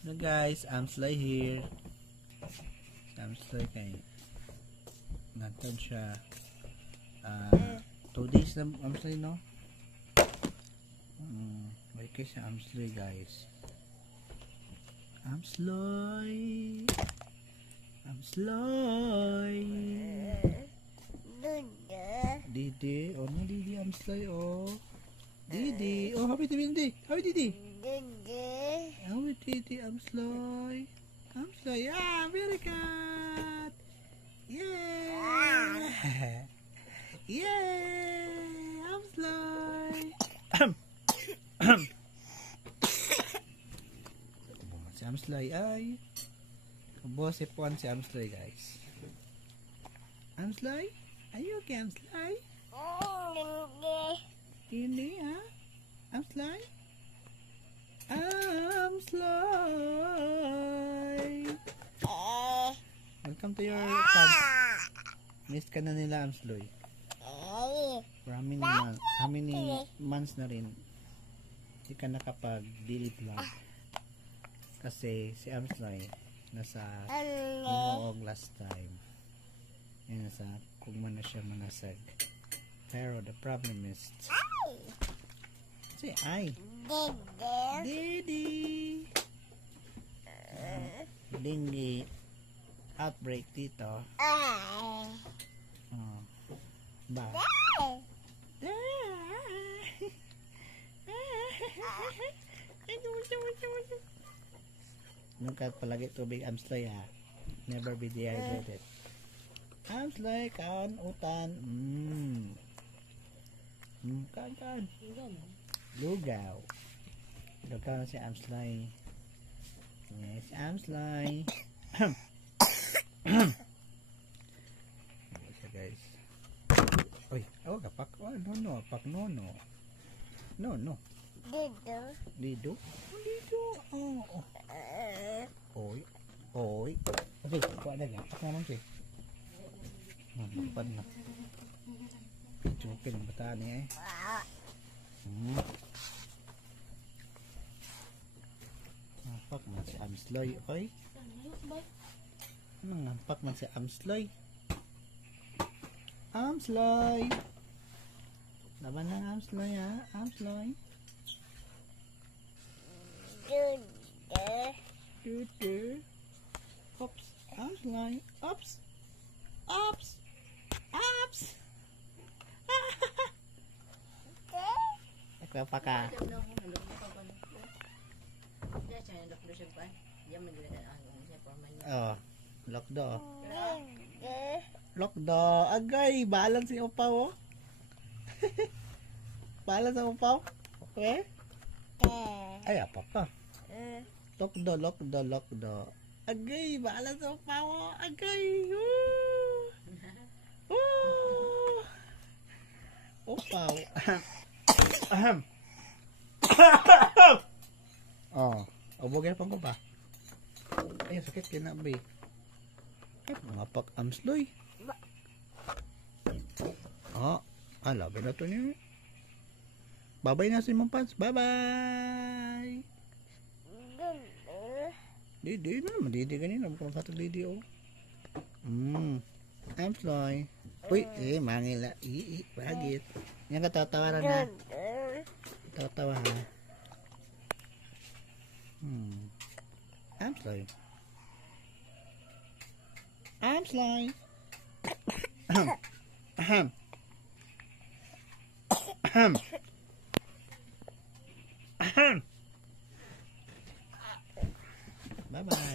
No guys, Amslay here. Amslay kay nagtad siya 2 days na Amslay, no? May kasi Amslay guys. Amslay. Didi, oh no Didi Amslay, oh. Didi, oh happy Didi, happy Didi Amslay. Yeah, very good. Yeah. Yeah, Amslay. Si Amslay ay kabuha si Puan si Amslay guys. Amslay? Are you okay, Amslay? Hindi ha? Amslay? Amslay! Welcome to your camp. Miss ka na nila, Amslay. For how many months na rin hindi ka nakapag daily vlog kasi si Amslay nasa Hinoog last time and nasa kugman na siya manasag, pero the problem is say ay Didi dengue outbreak dito. Ba nungkat palagi tubig Amslay ha, never be dehydrated. Amslay, kaon utan. Kaon lugaw si Amslay. Yes, Amslay. Yes guys. Oy, kapak. Pak nono. Lido. Oy. Okay, kuha na yan. Naman siya. Napad na. Chupin ang bata niya eh. Nampak man si Amslay. Oy. Nampak man si Amslay. Amslay. Laban na Amslay ha. Amslay. Oops. Amslay. Oops. Paka. Oh, lokdo. Agay, balan si Upaw. Oh. Balan sa Upaw. Okay? Ay, apa pa? Lokdo. Agay, balan sa Upaw. Agay. Upaw. Bugay pa ko ba? Ay, sakit kinabi. Mga pak Amslay. Labi na to niya. Babay na si Mong Pans. Bye-bye. Didi na naman. Didi ganina. Kung katong Didi oh. Amslay. Uy, mangila. Bagit. Yan ka tatawaran na. Tatawa ha. Amslay. Bye-bye.